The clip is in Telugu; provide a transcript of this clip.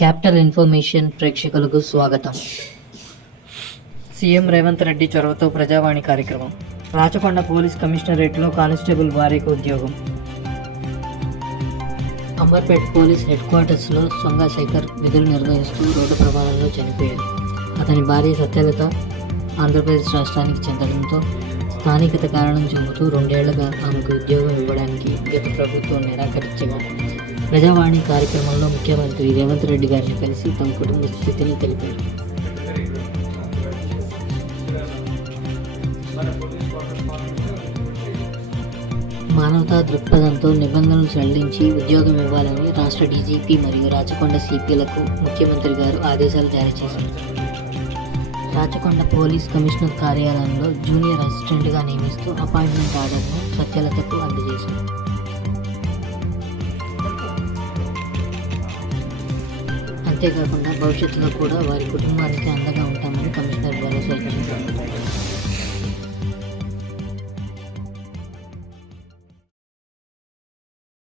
క్యాపిటల్ ఇన్ఫర్మేషన్ ప్రేక్షకులకు స్వాగతం. సీఎం రేవంత్ రెడ్డి చొరవతో ప్రజావాణి కార్యక్రమం. రాచకొండ పోలీస్ కమిషనరేట్లో కానిస్టేబుల్ భార్యకు ఉద్యోగం. అంబర్పేట్ పోలీస్ హెడ్ క్వార్టర్స్లో సొంగ శేఖర్ విధులు నిర్వహిస్తూ రోడ్డు ప్రమాదంలో చనిపోయారు అతని భార్య సత్యలత ఆంధ్రప్రదేశ్ రాష్ట్రానికి చెందడంతో స్థానికత కారణం చూపుతూ రెండేళ్ళుగా ఆమెకు ఉద్యోగం ఇవ్వడానికి గత ప్రభుత్వం నిరాకరించగా ప్రజావాణి కార్యక్రమంలో ముఖ్యమంత్రి రేవంత్ రెడ్డి గారిని కలిసి తమ కుటుంబ స్థితిని తెలిపారు. మానవతా దృక్పథంతో నిబంధనలు సడలించి ఉద్యోగం ఇవ్వాలని రాష్ట్ర డీజీపీ మరియు రాచకొండ సిపిలకు ముఖ్యమంత్రి గారు ఆదేశాలు జారీ చేశారు. రాచకొండ పోలీస్ కమిషనర్ కార్యాలయంలో జూనియర్ అసిస్టెంట్గా నియమిస్తూ అపాయింట్మెంట్ ఆర్డర్ను సత్యలతకు అందజేశారు. అంతేకాకుండా భవిష్యత్తులో కూడా వారి కుటుంబానికి అండగా